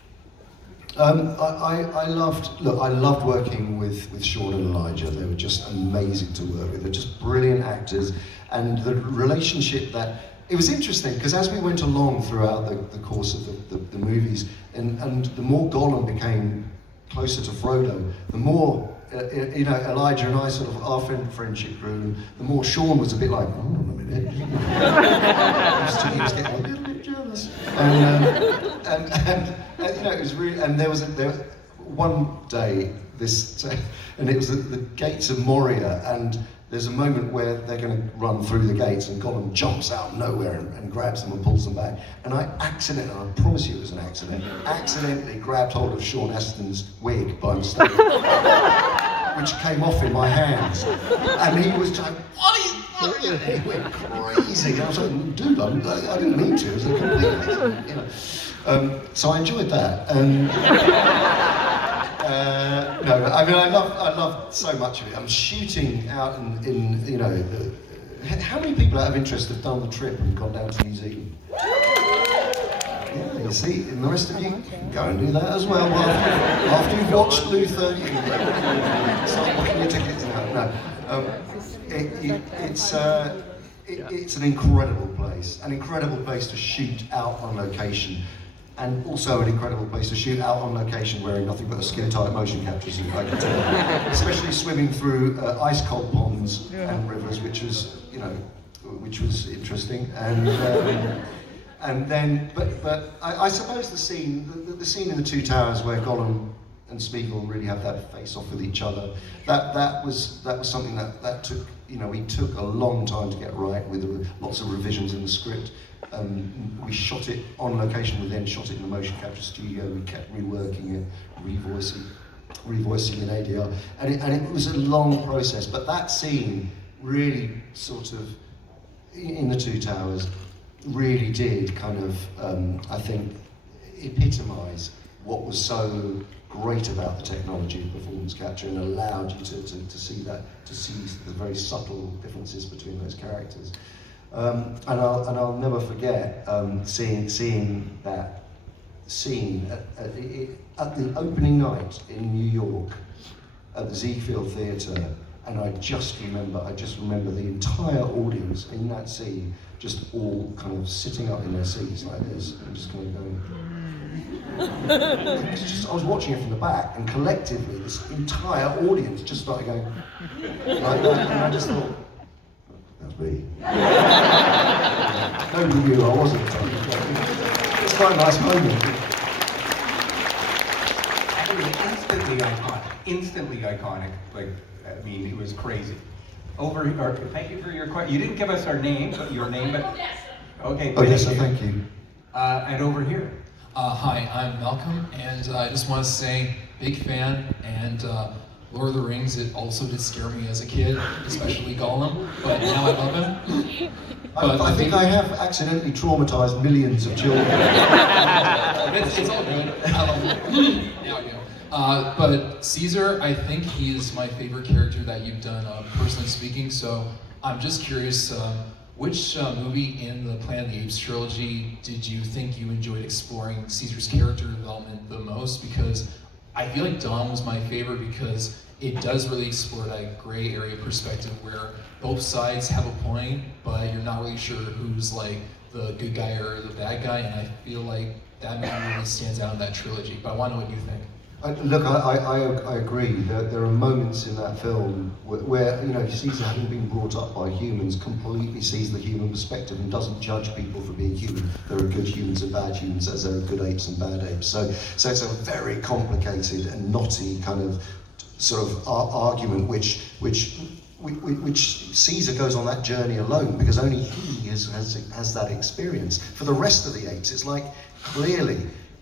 I loved working with Sean and Elijah. They were just amazing to work with. They're just brilliant actors, and the relationship that, it was interesting because as we went along throughout the course of the movies, and the more Gollum became closer to Frodo, the more Elijah and I sort of, our friendship grew, and the more Sean was a bit like, hold on a minute. He was getting a little bit jealous. And it was really, and there was one day, and it was the gates of Moria, and there's a moment where they're going to run through the gates and Gollum jumps out of nowhere and grabs them and pulls them back. And I accidentally, I promise you it was an accident, accidentally grabbed hold of Sean Astin's wig by mistake, which came off in my hands. And he was like, what are you? He went crazy. And I was like, dude, I didn't mean to. It was a complete accident, you know. So I enjoyed that. No, I mean, I love so much of it. I'm shooting out in you know, how many people out of interest have done the trip and gone down to New Zealand? Yeah, you see, and the rest of you can go and do that as well. After you've watched Luther, you can start booking your tickets. No, it's an incredible place to shoot out on location. And also an incredible place to shoot out on location wearing nothing but a skin-tight motion capture suit, I can tell you. Especially swimming through ice-cold ponds and rivers, which was, you know, which was interesting. And then, but I suppose the scene in the Two Towers where Gollum and Smeagol really have that face-off with each other. That was something that took, you know, we took a long time to get right with lots of revisions in the script. We shot it on location, we then shot it in the motion capture studio, we kept reworking it, revoicing in ADR, and it was a long process, but that scene really sort of, in the Two Towers, really did kind of, I think, epitomise what was so great about the technology of performance capture and allowed you to see the very subtle differences between those characters. And I'll never forget seeing that scene at the opening night in New York at the Ziegfeld Theatre, and I just remember the entire audience in that scene just all kind of sitting up in their seats like this and just kind of going. I was watching it from the back, and collectively this entire audience just started going like that, and I just thought, that's me. Nobody knew I wasn't. It's quite a nice moment. Instantly iconic. Like, I mean, it was crazy. Thank you for your question. You didn't give us our name, but your name, but okay. Odessa, thank you. And over here. Hi, I'm Malcolm, and I just want to say, big fan, and Lord of the Rings, it also did scare me as a kid, especially Gollum, but now I love him. I think I have accidentally traumatized millions of children. It's all good. I love him. Now I do. But Caesar, I think he is my favorite character that you've done, personally speaking, so I'm just curious, which movie in the Planet of the Apes trilogy did you think you enjoyed exploring Caesar's character development the most? Because I feel like Dawn was my favorite because it does really explore that gray area perspective where both sides have a point, but you're not really sure who's like the good guy or the bad guy, and I feel like that movie really stands out in that trilogy. But I want to know what you think. Look, I agree. There are moments in that film where you know, Caesar, having been brought up by humans, completely sees the human perspective and doesn't judge people for being human. There are good humans and bad humans, as there are good apes and bad apes. So it's a very complicated and knotty kind of sort of argument, which Caesar goes on that journey alone because only he has that experience. For the rest of the apes, it's like clearly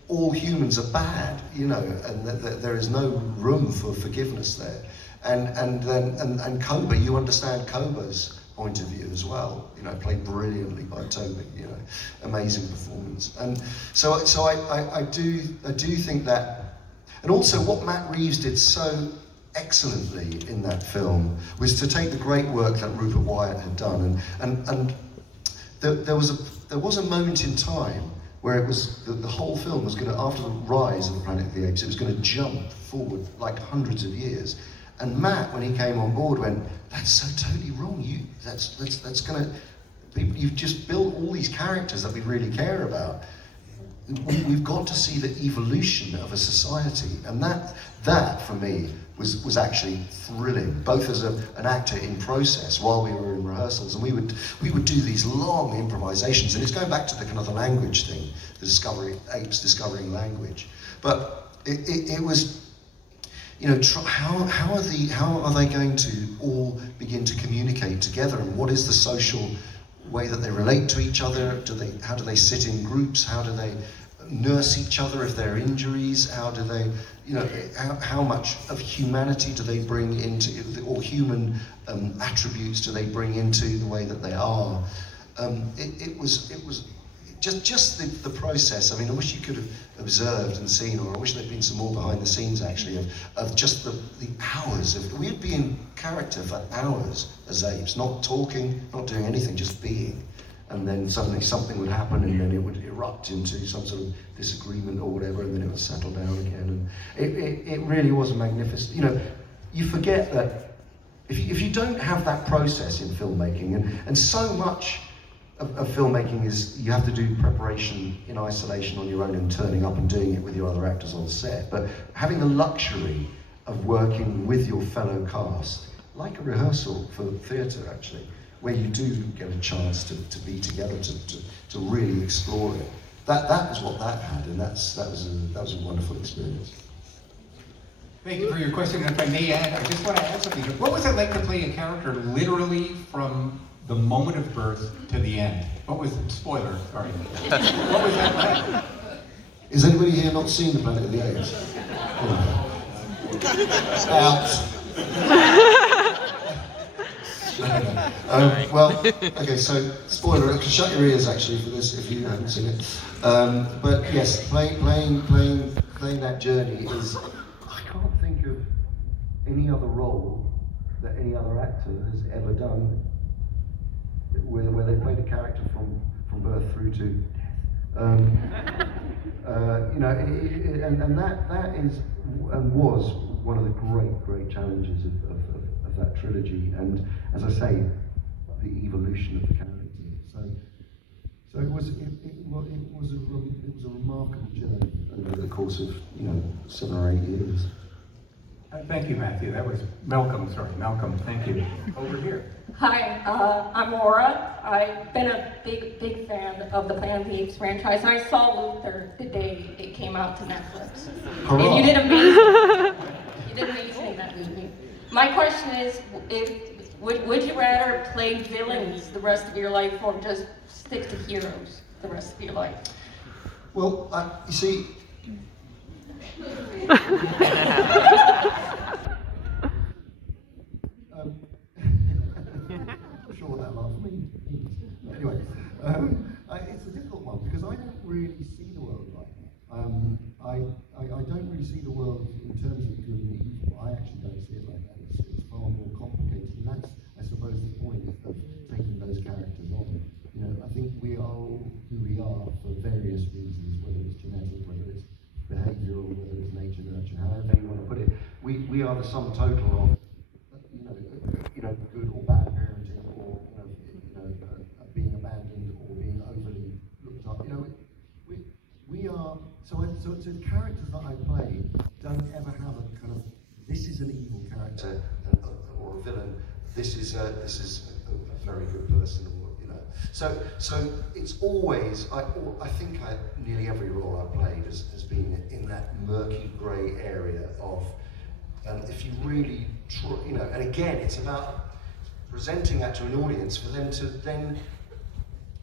all humans are bad, you know, and there is no room for forgiveness there. And Koba, you understand Koba's point of view as well, you know, played brilliantly by Toby, you know, amazing performance. And so I do think that, and also what Matt Reeves did so excellently in that film was to take the great work that Rupert Wyatt had done, and there was a moment in time where it was the whole film was going to, after the rise of the Planet of the Apes, it was going to jump forward like hundreds of years. And Matt, when he came on board, went, "That's so totally wrong. That's going to. You've just built all these characters that we really care about. We've got to see the evolution of a society." And that for me was actually thrilling, both as an actor in process while we were in rehearsals, and we would do these long improvisations, and it's going back to the kind of the language thing, the apes discovering language. But it was you know, how are they going to all begin to communicate together, and what is the social way that they relate to each other? How do they sit in groups? How do they nurse each other if there are injuries? How do they, you know, how much of humanity do they bring into, or human attributes do they bring into the way that they are? It was just the process. I mean, I wish you could have observed and seen, or I wish there'd been some more behind the scenes actually of just the hours of, we'd be in character for hours as apes, not talking, not doing anything, just being. And then suddenly something would happen, and then it would erupt into some sort of disagreement or whatever, and then it would settle down again. And it really was a magnificent, you know, you forget that if you don't have that process in filmmaking, and so much of filmmaking is you have to do preparation in isolation on your own and turning up and doing it with your other actors on set, but having the luxury of working with your fellow cast, like a rehearsal for theatre actually, where you do get a chance to be together, to really explore it. That was what that had, and that was a wonderful experience. Thank you for your question. And if I may add, I just want to add something. What was it like to play a character literally from the moment of birth to the end? What was, spoiler, sorry. What was that like? Is anybody here not seen the Planet of the Apes? Out. Well, okay, so spoiler, shut your ears actually for this if you haven't seen it. But yes, playing that journey is, I can't think of any other role that any other actor has ever done where they played a character from birth through to death. You know, and that is and was one of the great challenges of that trilogy, and as I say, the evolution of the character. So it was a remarkable journey over the course of 7 or 8 years. Thank you, Matthew. That was Malcolm. Sorry, Malcolm. Thank you. Over here. Hi, I'm Laura. I've been a big fan of the Planet of the Apes franchise. I saw Luther the day it came out to Netflix. Hurrah. And you did amazing. You did amazing in that movie. My question is, would you rather play villains the rest of your life, or just stick to heroes the rest of your life? Well, you see. I'm sure what that laugh means. Anyway, it's a difficult one because I don't really see the world like that. I don't really see the world in terms of good and evil. I actually don't see it like that. It's far more complicated, and that's, I suppose, the point of taking those characters on. You know, I think we are all who we are for various reasons, whether it's genetic, whether it's behavioural, whether it's nature, nurture, however you want to put it. We are the sum total of good or bad parenting, or being abandoned, or being overly looked up. We are so the characters that I play don't ever have a kind of, this is an evil character or a villain. This is a very good person, or So it's always, I think nearly every role I played has been in that murky grey area of, if you really try, and again, it's about presenting that to an audience for them to then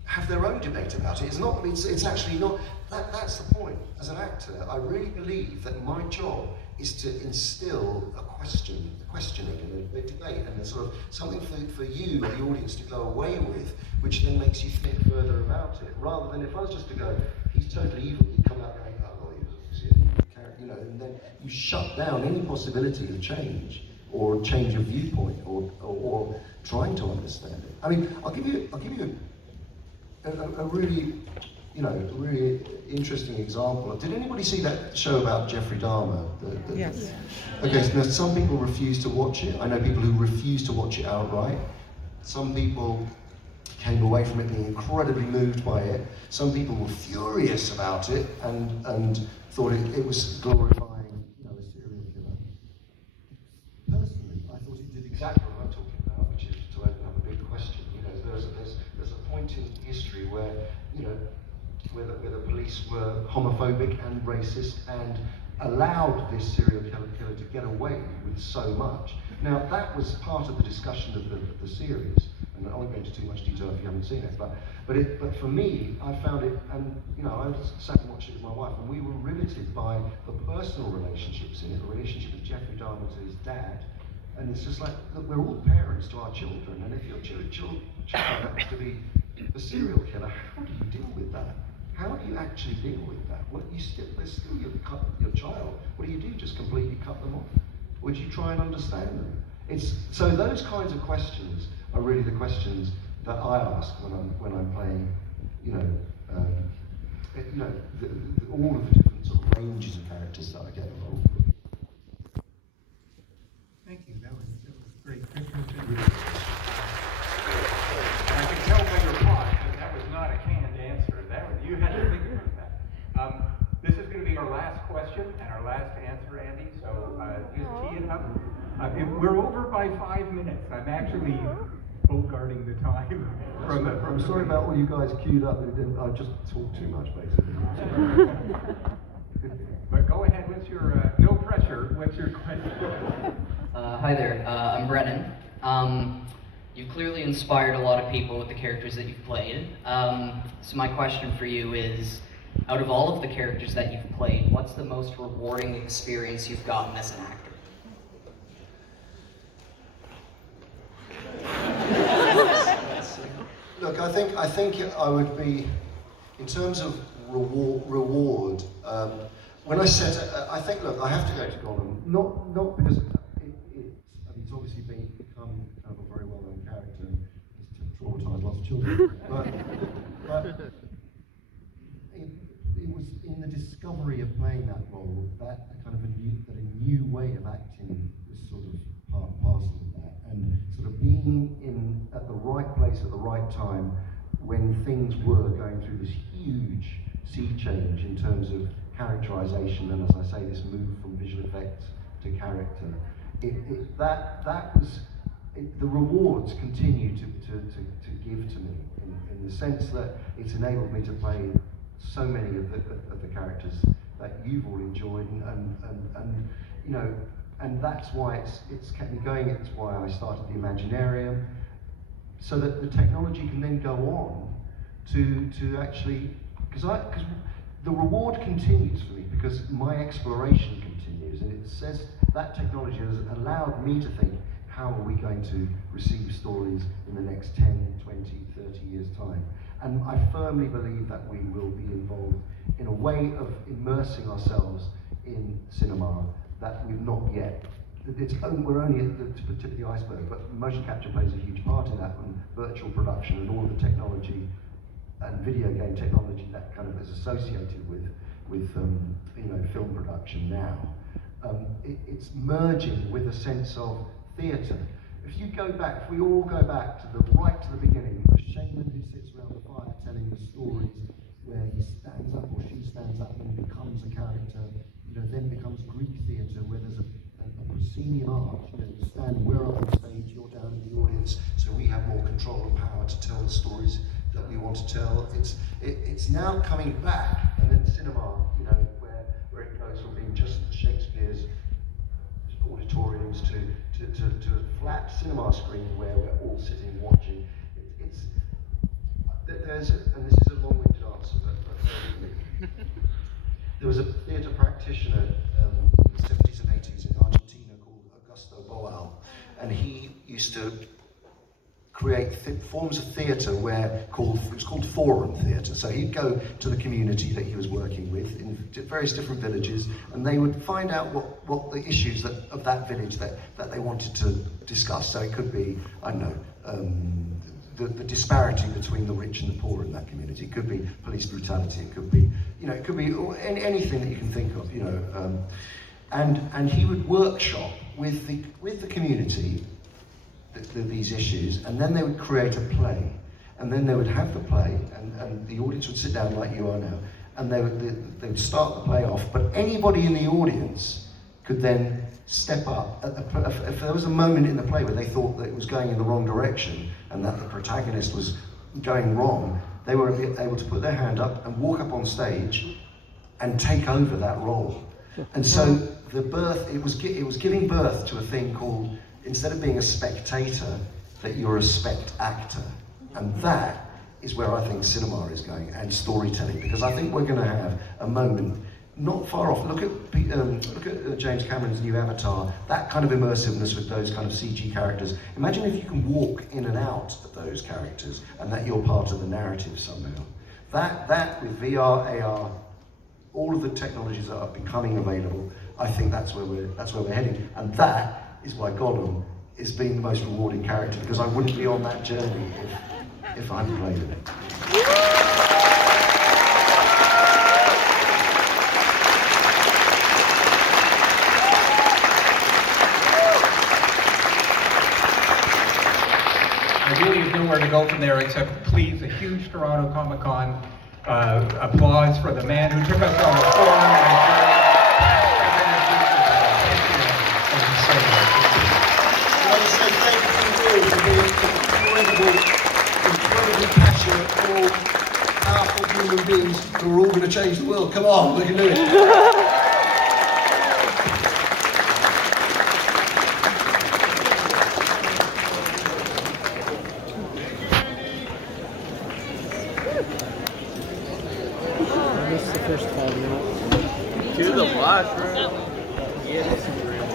have their own debate about it. It's actually not, that's the point. As an actor, I really believe that my job is to instill a questioning and a debate, and a sort of something for you, the audience, to go away with, which then makes you think further about it, rather than if I was just to go, he's totally evil, you come out going, oh, he's an evil character, and then you shut down any possibility of change, or change of viewpoint, or trying to understand it. I mean, I'll give you a really, really interesting example. Did anybody see that show about Jeffrey Dahmer? Yes. Okay, so now some people refuse to watch it. I know people who refuse to watch it outright. Some people came away from it being incredibly moved by it. Some people were furious about it and thought it was glorifying, a serial killer. Personally, I thought it did exactly what I'm talking about, which is to open up a big question. There's a point in history where, where the police police were homophobic and racist and allowed this serial killer to get away with so much. Now, that was part of the discussion of the series, and I won't go into too much detail if you haven't seen it, but for me, I found it, and I sat and watched it with my wife, and we were riveted by the personal relationships in it, the relationship of Jeffrey Dahmer to his dad, and it's just like, look, we're all parents to our children, and if your child happens to be a serial killer, how do you deal with that? How do you actually deal with that? They're still your child. What do? Just completely cut them off? Or do you try and understand them? So those kinds of questions are really the questions that I ask when I'm playing, all of the different sort of ranges of characters that I get involved with. Thank you. That was great. And I can tell by your pause that was not a canned answer. You had to think about that. This is going to be our last question and our last answer, Andy. So just tee it up. We're over by 5 minutes. I'm actually bogarting the time. I'm sorry about all you guys queued up. I just talked too much, basically. But go ahead. What's your no pressure? What's your question? Hi there. I'm Brennan. You've clearly inspired a lot of people with the characters that you've played. So my question for you is, out of all of the characters that you've played, what's the most rewarding experience you've gotten as an actor? Look, I think I would be, in terms of reward. When I set, I think, look, I have to go to Gollum, not because it's obviously become kind of a very well-known character and it's traumatized lots of children, but it was in the discovery of playing that role that a new way of acting was sort of part and parcel of that, and sort of being at the right place at the right time when things were going through this huge sea change in terms of characterization, and as I say, this move from visual effects to character. The rewards continue to give to me in the sense that it's enabled me to play so many of the characters that you've all enjoyed, and that's why it's kept me going. It's why I started the Imaginarium, so that the technology can then go on to actually, because the reward continues for me because my exploration continues, and it says that technology has allowed me to think, how are we going to receive stories in the next 10, 20, 30 years' time? And I firmly believe that we will be involved in a way of immersing ourselves in cinema that we've not yet. We're only at the tip of the iceberg, but motion capture plays a huge part in that, and virtual production and all of the technology and video game technology that kind of is associated with film production now. It's merging with a sense of theatre. If we all go back to the beginning, the shaman who sits around the fire telling the stories, where he stands up or she stands up and becomes a character, then becomes Greek theatre, where there's a proscenium art, we're up on stage, you're down in the audience, so we have more control and power to tell the stories that we want to tell. It's now coming back, and then cinema, where it goes from being just Shakespeare's auditoriums to a flat cinema screen where we're all sitting watching. And this is a long-winded answer, but there was a theatre practitioner in the 70s and 80s in Argentina called Augusto Boal, and he used to create forms of theatre it was called forum theatre. So he'd go to the community that he was working with in various different villages, and they would find out what the issues of that village that they wanted to discuss. So it could be, I don't know, the disparity between the rich and the poor in that community. It could be police brutality. It could be, anything that you can think of, and he would workshop with the community these issues, and then they would create a play, and then they would have the play, and the audience would sit down like you are now, and they would start the play off, but anybody in the audience could then step up. If there was a moment in the play where they thought that it was going in the wrong direction, and that the protagonist was going wrong, they were able to put their hand up and walk up on stage and take over that role. And so the birth, it was giving birth to a thing called, instead of being a spectator, that you're a spect-actor. And that is where I think cinema is going, and storytelling, because I think we're going to have a moment not far off. Look at James Cameron's new Avatar, that kind of immersiveness with those kind of CG characters. Imagine if you can walk in and out of those characters and that you're part of the narrative somehow. That with VR, AR, all of the technologies that are becoming available, I think that's where we're heading. And that is why Gollum has been the most rewarding character, because I wouldn't be on that journey if I hadn't played it. I really have nowhere to go from there except please a huge Toronto Comic Con applause for the man who took us on the forum and I want to say thank you for being incredibly passionate, all powerful human beings who are all going to change the world. Come on, we can do it. To the washroom. Get some room.